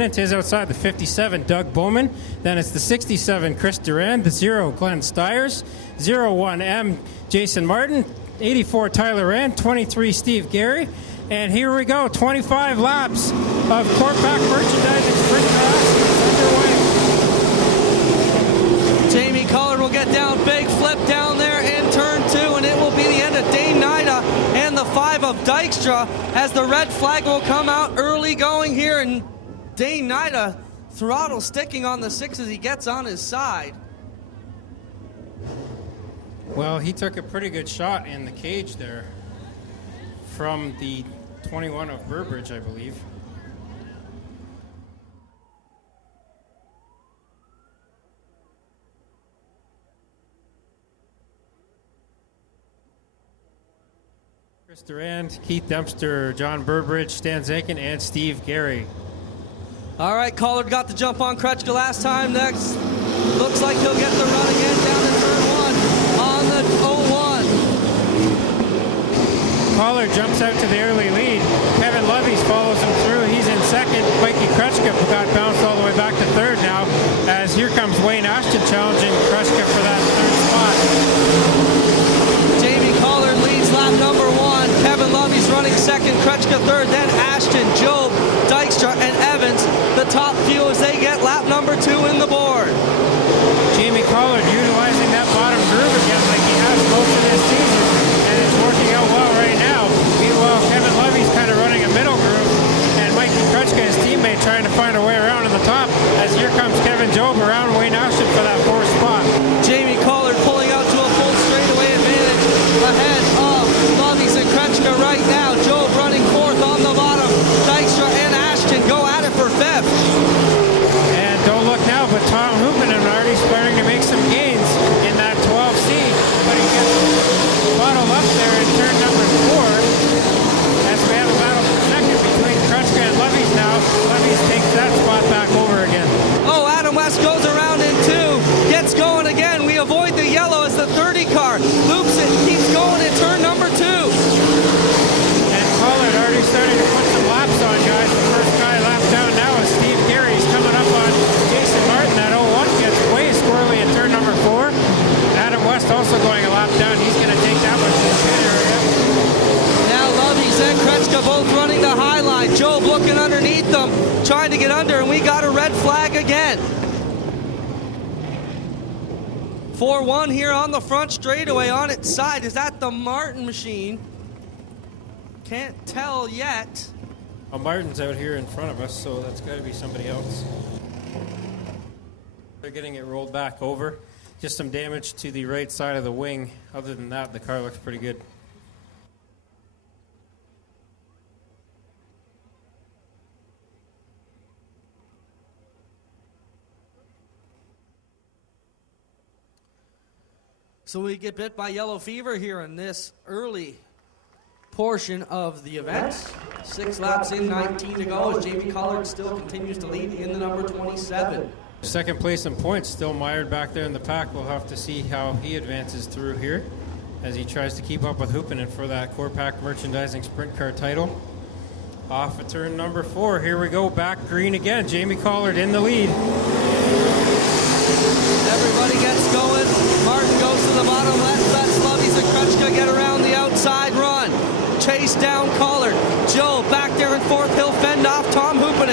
Hoopin'. Tis outside the 57, Doug Bowman. Then it's the 67, Chris Duran. The 0, Glenn Stiers. 01M, Jason Martin. 84, Tyler Rand. 23, Steve Gary. And here we go, 25 laps of CorrPAK merchandising sprint class underway. Jamie Collard will get down, big flip down there in turn 2, and it will be the end of Dane Nida and the 5 of Dykstra as the red flag will come out early going here, and Dane Nida throttle sticking on the 6 as he gets on his side. Well, he took a pretty good shot in the cage there from the 21 of Burbridge, I believe. Chris Durand, Keith Dempster, John Burbridge, Stan Zankin, and Steve Gary. All right, Collard got the jump on Kutchka last time. Next, looks like he'll get the run again down in turn 1 on the 01. Collard jumps out to the early lead. Kevin Levies follows him through. He's in second. Mikey Kutchka got bounced all the way back to third now, as here comes Wayne Ashton challenging Kutchka for that third spot. Jamie Collard leads lap number 1. Kevin Levies running second, Kutchka third, then Ashton, Job, Dykstra, and Evans. The top few as they get lap number 2 in the board. Jamie Collard utilizing that bottom groove again like he has most of this season, and it's working out well right now. Meanwhile, Kevin Levy's kind of running a middle groove, and Mikey Kutchka, his teammate, trying to find a way around in the top, as here comes Kevin Job around Wayne Ashton for that 4th spot. Jamie Collard pulling out to a full straightaway advantage ahead of Levies and Kutchka right now. Job running 4th on the bottom. Dykstra and Ashton go at it for 5th. And don't look now, but Tom Hoopin and already starting to make some gains in that 12C, but he gets bottled up there in turn number 4, as we have a battle for second between Kutchka and Levies now. Levies takes that spot back over again. Oh, Adam West goes around in 2, gets going again. We avoid the yellow as the 30 car loops it, keeps going in turn number 2. And Collard already starting to put some laps on, guys. The first guy lapped down now is Steve Gary. He's coming up on Jason Martin. That 01 gets way squirrely in turn number 4. Adam West also going a lap down. He's going to take that one to the pit area. Now Levies and Kutchka both running the high line. Job looking underneath them, trying to get under, and we got a red flag again. 4-1 here on the front straightaway on its side. Is that the Martin machine? Can't tell yet. Well, Martin's out here in front of us, so that's got to be somebody else. They're getting it rolled back over. Just some damage to the right side of the wing. Other than that, the car looks pretty good. So we get bit by yellow fever here in this early portion of the event. 6 laps in, 19 to go as Jamie Collard still continues to lead in the number 27. Second place in points, still mired back there in the pack. We'll have to see how he advances through here as he tries to keep up with Hoopin' for that CorrPAK merchandising sprint car title. Off of turn number 4, here we go, back green again. Jamie Collard in the lead. Everybody gets going. Martin goes to the bottom left. That's Levies and Kutchka get around the outside run. Chase down Collard. Joe back there in 4th. He'll fend off Tom Hoopin'.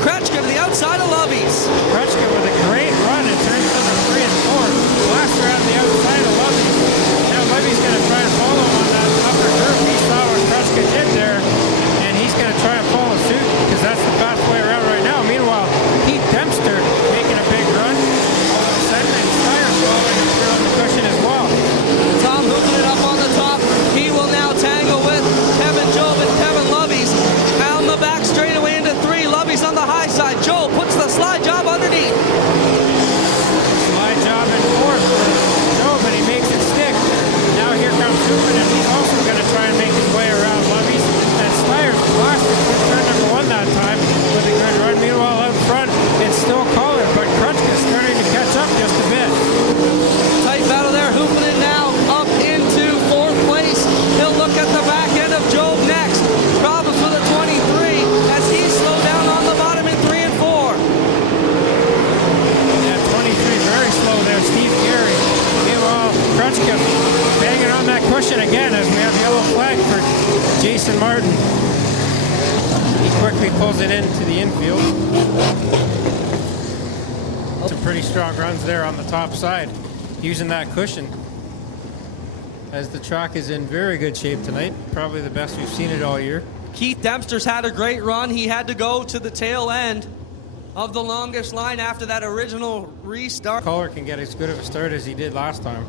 Kutchka to the outside of Levies. Kutchka with a great run in turns number 3 and 4. Last around the outside of Levies. Now Levies going to try and follow him on that upper curve. He saw what Kutchka did there, and he's going to try and follow suit because that's the fast way around right now. Meanwhile, Keith Dempster making a big run. Segment tires following him through on the cushion as well. Tom Hoopin' up on the top. He will now tangle with Kevin Job and Kevin Levies. Down the back straightaway into 3. Levies on the high side. Job puts the slide job underneath. Slide job in 4th for Job, and he Jason Martin. He quickly pulls it into the infield. Some pretty strong runs there on the top side, using that cushion. As the track is in very good shape tonight, probably the best we've seen it all year. Keith Dempster's had a great run. He had to go to the tail end of the longest line after that original restart. Collar can get as good of a start as he did last time.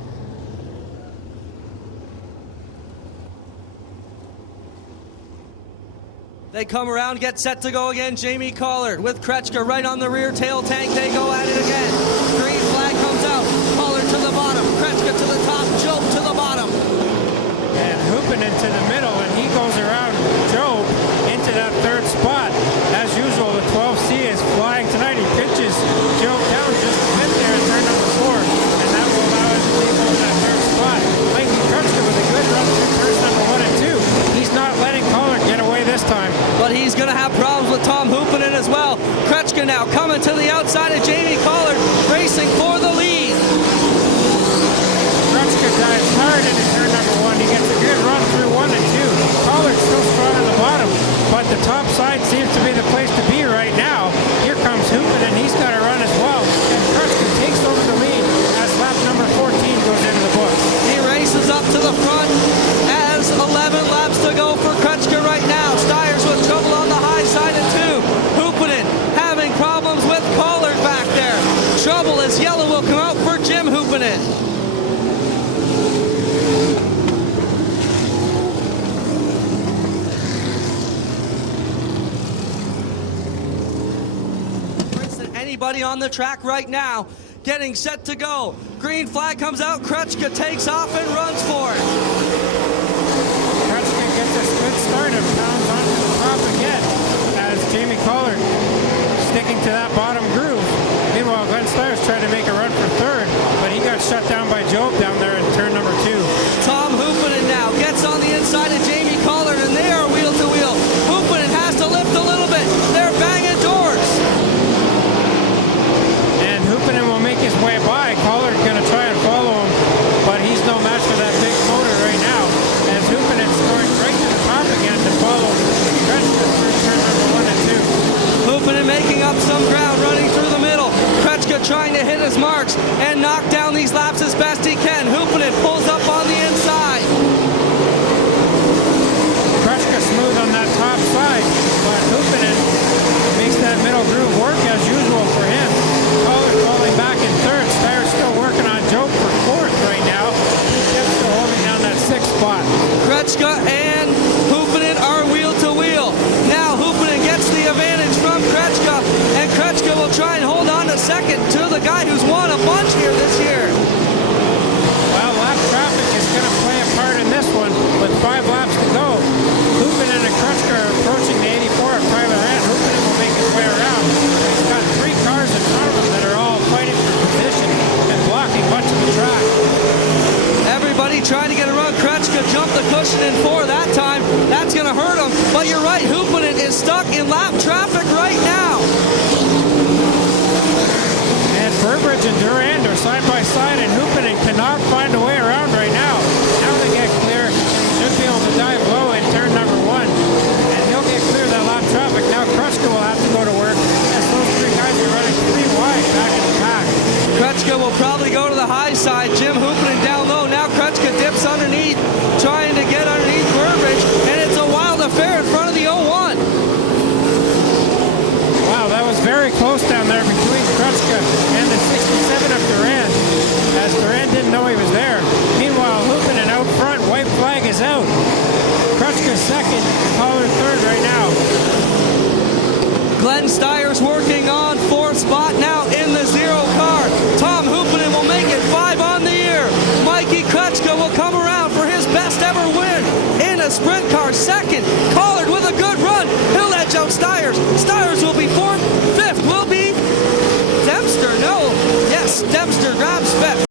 They come around, get set to go again. Jamie Collard with Kutchka right on the rear tail tank. They go at it again. Green flag comes out. Collard to the bottom. Kutchka to the top. Job to the bottom. And hooping into the middle, and he goes around Job into that third spot. As usual, the 12C is flying tonight. He pitches Job down just a bit there in turn number 4, and that will allow him to leave on that third spot. Mikey Kutchka with a good run through turns number 1 and 2. He's not letting Collard get away this time. But he's going to have problems with Tom Hoopinen as well. Kutchka now coming to the outside of Jamie Collard, racing for the lead. Kutchka dives hard into turn number 1. He gets a good run through 1 and 2. Collard's still strong on the bottom, but the top side seems to be the place to be right now. Here comes Hoopinen, and he's got to run as well. And Kutchka takes over the lead as lap number 14 goes into the books. He races up to the front as 11 laps to go for Kutchka right now. Stiers with trouble on the high side of 2. Hoopinen having problems with Collard back there. Trouble as yellow will come out for Jim Hoopinen. Anybody on the track right now getting set to go. Green flag comes out. Kutchka takes off and runs for it. Kutchka gets a good start and pounds onto the top again as Jamie Collard sticking to that bottom groove. Meanwhile, Glenn Stiers tried to make a run for third, but he got shut down by Job down there in turn number 2. Tom Hoopinen now gets on the inside of Jamie Collard, and they are wheel to wheel. Hoopinen has to lift a little bit. They're banging doors. Hoopinen will make his way by. Collard's going to try and follow him, but he's no match for that big motor right now. As Hoopinen's going right to the top again to follow Kutchka through turn number 1 and 2. Hoopinen making up some ground, running through the middle. Kutchka trying to hit his marks and knock down these laps as best he can. Hoopinen pulls up on the inside. Kutchka smooth on that top side, but Hoopinen makes that middle groove work as usual for him. Collard falling back in third. Stiers still working on Job for 4th right now. He's still holding down that 6th spot. Kutchka and Hoopinen are wheel to wheel. Now Hoopinen gets the advantage from Kutchka, and Kutchka will try and hold on to second to the guy who's won a bunch here this year. Well, lap traffic is going to play a part in this one with 5 laps to go. Hoopinen and Kutchka are approaching the 84 of Tyler Hunt. Hoopinen will make his way around. He's got 3 cars in front of him that are all fighting for position and blocking much of the track. Everybody trying to get a run. Kutchka jumped the cushion in 4 that time. That's going to hurt him. But you're right, Hoopinen is stuck in lap traffic right now. And Burbridge and Durand are side by side, and Hoopinen cannot find a way around right now. Now they get clear. Should be able to dive low in turn number 1. And he'll get clear of that lap traffic. Now Kutchka will have to go to work as those 3 guys are running 3 wide back in the pack. Kutchka will probably go to the high side. Jim Hoopinen down low. Now Kutchka dips underneath, trying to get underneath Burbridge, and it's a wild affair in front of the 01. Wow, that was very close down there between Kutchka and the 67 of Durand, as Durand didn't know he was there. Meanwhile, Hoopinen out front, white flag is out. Kutchka second, Collard third right now. Glenn Stiers working on 4th spot now in the 0 car. Tom Hoopinen will make it 5 on the year. Mikey Kutchka will come around for his best ever win in a sprint car. Second, Collard with a good run. He'll edge out Stiers. Stiers will be 4th. 5th will be Dempster. No, yes, Dempster grabs 5th.